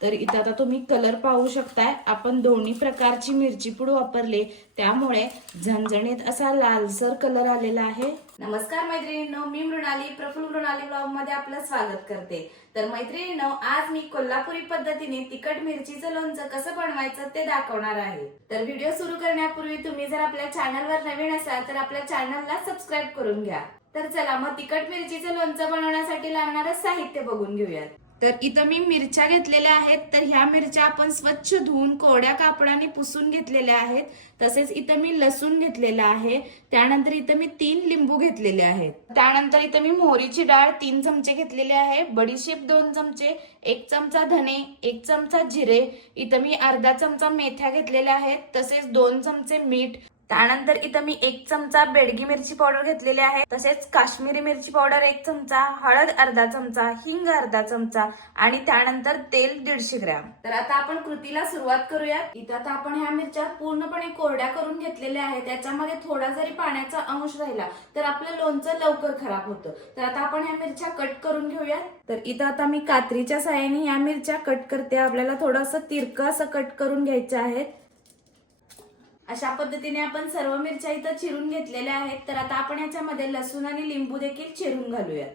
तर इथं आता तुम्ही कलर पाहू शकताय, आपण दोन्ही प्रकारची मिरची पूड वापरले, त्यामुळे झणझणीत असा लालसर कलर आलेला आहे। नमस्कार मैत्रिणींनो, मी मृणाली, प्रफुल्ल मृणाली ब्लॉग मध्ये आपलं स्वागत करते। तर मैत्रिणींनो, आज मी कोल्हापुरी पद्धतीने तिखट मिरचीचं लोणचं कसं बनवायचं ते दाखवणार आहे। तर व्हिडिओ सुरू करण्यापूर्वी तुम्ही जर आपल्या चॅनलवर नवीन असाल तर आपल्या चॅनलला सबस्क्राईब करून घ्या। तर चला मग तिखट मिरचीचं लोणचं बनवण्यासाठी लागणारं साहित्य बघून घेऊयात। तर इथं मी मिरच्या घेतलेल्या आहेत। तर ह्या मिरच्या आपण स्वच्छ धुवून कोरड्या कापडाने पुसून घेतलेल्या आहेत। तसेच इथं मी लसूण घेतलेला आहे। त्यानंतर इथं मी 3 लिंबू घेतलेले आहेत। त्यानंतर इथं मी मोहरीची डाळ 3 चमचे घेतलेले आहे, बडीशेप 2 चमचे, 1 चमचा धने, 1 चमचा जिरे, इथं मी अर्धा चमचा मेथ्या घेतलेल्या आहेत, तसेच 2 चमचे मीठ। त्यानंतर इथं मी 1 चमचा बेडगी मिरची पावडर घेतलेली आहे, तसेच काश्मीरी मिरची पावडर 1 चमचा, हळद अर्धा चमचा, हिंग अर्धा चमचा आणि त्यानंतर तेल 150 ग्रॅम। तर आता आपण कृतीला सुरुवात करूया। इथं आता आपण ह्या मिरच्या पूर्णपणे कोरड्या करून घेतलेल्या आहेत। त्याच्यामध्ये थोडा जरी पाण्याचा अंश राहिला तर आपलं लोणचं लवकर खराब होतं। तर आता आपण ह्या मिरच्या कट करून घेऊया। तर इथं आता मी कात्रीच्या साहाय्याने ह्या मिरच्या कट करते। आपल्याला थोडंसं तिरकं असं कट करून घ्यायचं आहे। अशा पद्धतीने आपण सर्व मिरच्या इथं चिरून घेतलेल्या आहेत। तर आता आपण याच्यामध्ये लसूण आणि लिंबू देखील चिरून घालूया।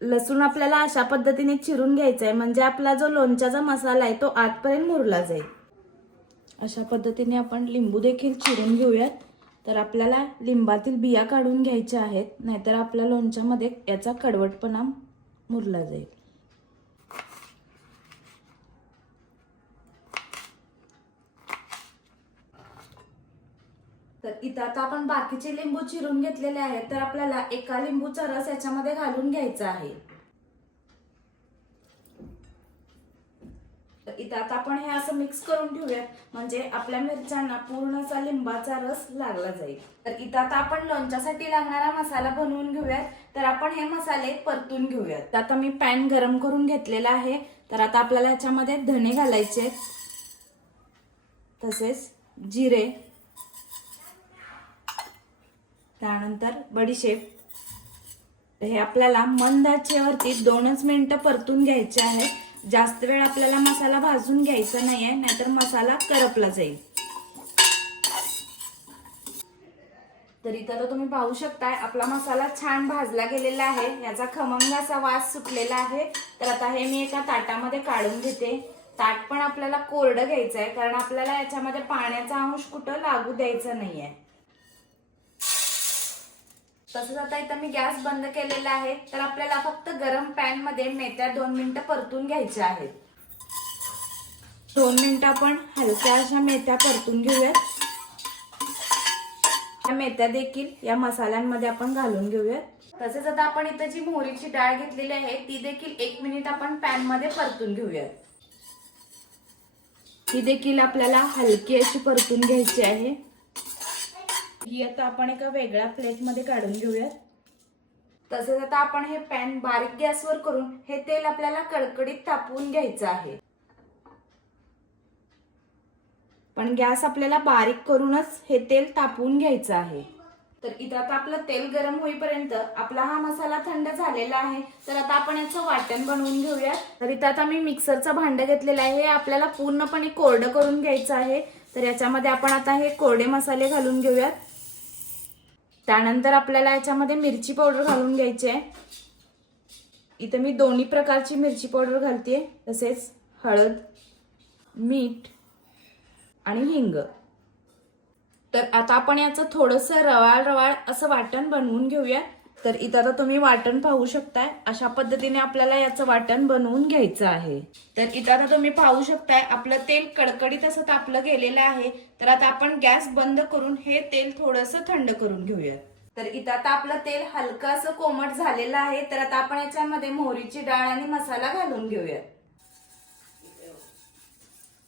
लसूण आपल्याला अशा पद्धतीने चिरून घ्यायचा आहे, म्हणजे आपला जो लोणच्याचा मसाला आहे तो आतपर्यंत मुरला जाईल। अशा पद्धतीने आपण लिंबू देखील चिरून घेऊयात। तर आपल्याला लिंबातील बिया काढून घ्यायच्या आहेत, नाहीतर आपल्या लोणच्यामध्ये याचा कडवटपणा मुरला जाईल। तर इथं आता आपण बाकीचे लिंबू चिरून घेतलेले आहेत। तर आपल्याला एका लिंबूचा रस याच्यामध्ये घालून घ्यायचा आहे। तर इथं आता आपण हे असं मिक्स करून ठेवूयात, म्हणजे आपल्या मिरच्यांना पूर्ण असा लिंबाचा रस लागला जाईल। तर इथं आता आपण लोणच्यासाठी लागणारा मसाला बनवून घेऊयात। तर आपण हे मसाले परतून घेऊयात। आता मी पॅन गरम करून घेतलेला आहे। तर आता आपल्याला याच्यामध्ये धने घालायचे, तसेच जिरे, त्यानंतर बडीशेप। हे आपल्याला मंद आचेवरती 2च मिनिटं परतून घ्यायचे आहे। जास्त वेळ आपल्याला मसाला भाजून घ्यायचा नाहीये, नाहीतर मसाला करपला जाईल। तर इथं तर तुम्ही पाहू शकताय आपला मसाला छान भाजला गेलेला आहे, याचा खमंग असा वास सुटलेला आहे। तर आता हे मी एका ताटामध्ये काढून घेते। ताट पण आपल्याला कोरडं घ्यायचं आहे, कारण आपल्याला याच्यामध्ये पाण्याचा अंश कुठं लागू द्यायचा नाहीये। तसंच आता इथं मी गॅस बंद केलेला आहे। तर आपल्याला फक्त गरम पॅन मध्ये मेथ्या 2 मिनिटं परतून घ्यायच्या आहेत। 2 मिनिटं आपण हलक्या अशा मेथ्या परतून घेऊयात। या मेथ्या देखील या मसाल्यांमध्ये आपण घालून घेऊयात। तसेच आता आपण इथं जी मोहरीची डाळ घेतलेली आहे ती देखील 1 मिनिट आपण पॅन मध्ये परतून घेऊयात। ही देखील आपल्याला हलकी अशी परतून घ्यायची आहे। ही आता आपण एका वेगळ्या प्लेट मध्ये काढून घेऊयात। तसेच आता आपण हे पॅन बारीक गॅसवर करून हे तेल आपल्याला कडकडीत तापवून घ्यायचं आहे। पण गॅस आपल्याला बारीक करूनच हे तेल तापवून घ्यायचं आहे। तर इथं आता आपलं तेल गरम होईपर्यंत आपला हा मसाला थंड झालेला आहे। तर आता आपण याचं वाटण बनवून घेऊया। तर इथं आता मी मिक्सरचं भांडं घेतलेलं आहे, हे आपल्याला पूर्णपणे कोरडं करून घ्यायचं आहे। तर याच्यामध्ये आपण आता हे कोरडे मसाले घालून घेऊयात। त्यानंतर आपल्याला याच्यामध्ये मिरची पावडर घालून घ्यायची आहे। इथे मी दोन्ही प्रकारची मिरची पावडर घालते, तसेच हळद, मीठ आणि हिंग। तर आता आपण याचं थोडंसं रवाळ रवाळ असं वाटण बनवून घेऊया। तर इथं आता तुम्ही वाटण पाहू शकताय, अशा पद्धतीने आपल्याला याचं वाटण बनवून घ्यायचं आहे। तर इथं आता तुम्ही पाहू शकताय आपलं तेल कडकडीत असं तापलं गेलेलं आहे। तर आता आपण गॅस बंद करून हे तेल थोडंसं थंड करून घेऊया। तर इथं आता आपलं तेल हलकं असं कोमट झालेलं आहे। तर आता आपण याच्यामध्ये मोहरीची डाळ आणि मसाला घालून घेऊया।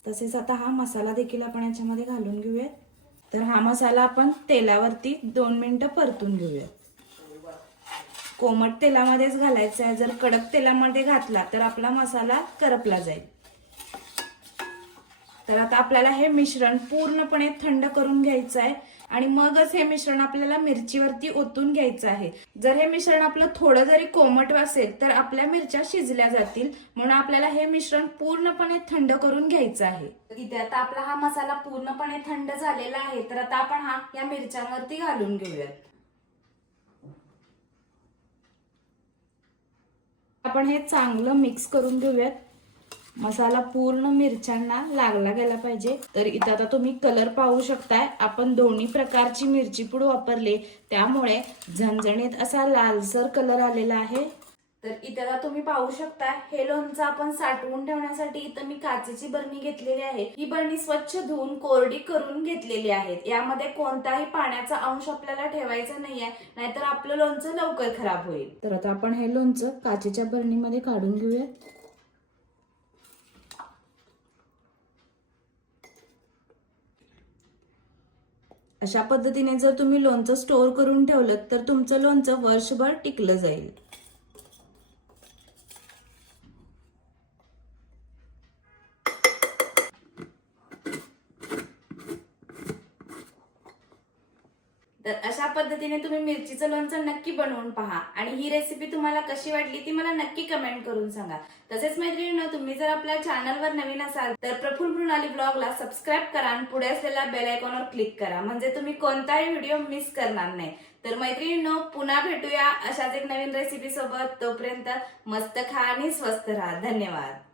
तसेच आता हा मसाला देखील आपण याच्यामध्ये घालून घेऊया। तर हा मसाला आपण तेलावरती 2 मिनिटं परतून घेऊया। कोमट तेलामध्येच घालायचा आहे, जर कडक तेलामध्ये घातला तर आपला मसाला करपला जाईल। तर आता आपल्याला हे मिश्रण पूर्णपणे थंड करून घ्यायचं आहे। आणि मगच हे मिश्रण आपल्याला मिरचीवरती ओतून घ्यायचं आहे. जर हे मिश्रण आपलं थोडं जरी कोमट असेल तर आपल्या मिरच्या शिजल्या जातील, म्हणून आपल्याला हे मिश्रण पूर्णपणे थंड करून घ्यायचं आहे. इथे आता आपला हा मसाला पूर्णपणे थंड झालेला आहे, तर आता आपण हा या मिरच्यांवरती घालून घेऊयात. आपण हे चांगलं मिक्स करून घेऊयात. मसाला पूर्ण मिरच्यांना लागला गेला पाहिजे. तर इथं आता तुम्ही कलर पाहू शकताय. आपण दोन्ही प्रकारची मिरची पूड वापरले, त्यामुळे झणझणीत असा लालसर कलर आलेला आहे. तर इथं आता तुम्ही पाहू शकता, हे लोणचं आपण साठवून ठेवण्यासाठी इथं मी काचेची बरणी घेतलेली आहे. ही बरणी स्वच्छ धुवून कोरडी करून घेतलेली आहे. यामध्ये कोणताही पाण्याचा अंश आपल्याला ठेवायचा नाहीये, नाहीतर आपलं लोणचं लवकर खराब होईल. तर आता आपण हे लोणचं काचेच्या बरणीमध्ये काढून घेऊया. अशा पद्धतीने जर तुम्ही लोणचं स्टोअर करून ठेवलं तर तुमचं लोणचं वर्षभर टिकलं जाईल. तर अशा पद्धतीने तुम्ही मिरचीचं लोणचं नक्की बनवून पहा आणि ही रेसिपी तुम्हाला कशी वाटली ती मला नक्की कमेंट करून सांगा. तसेच मैत्रिणींनो, तुम्ही जर आपल्या चॅनलवर नवीन असाल तर प्रफुल्ल मृणाली ब्लॉगला सबस्क्राईब करा आणि पुढे असलेल्या बेल आयकॉनवर क्लिक करा, म्हणजे तुम्ही कोणताही व्हिडिओ मिस करणार नाही. तर मैत्रिणींनो, पुन्हा भेटूया अशाच एक नवीन रेसिपी सोबत. तोपर्यंत मस्त खा आणि स्वस्त राहा. धन्यवाद.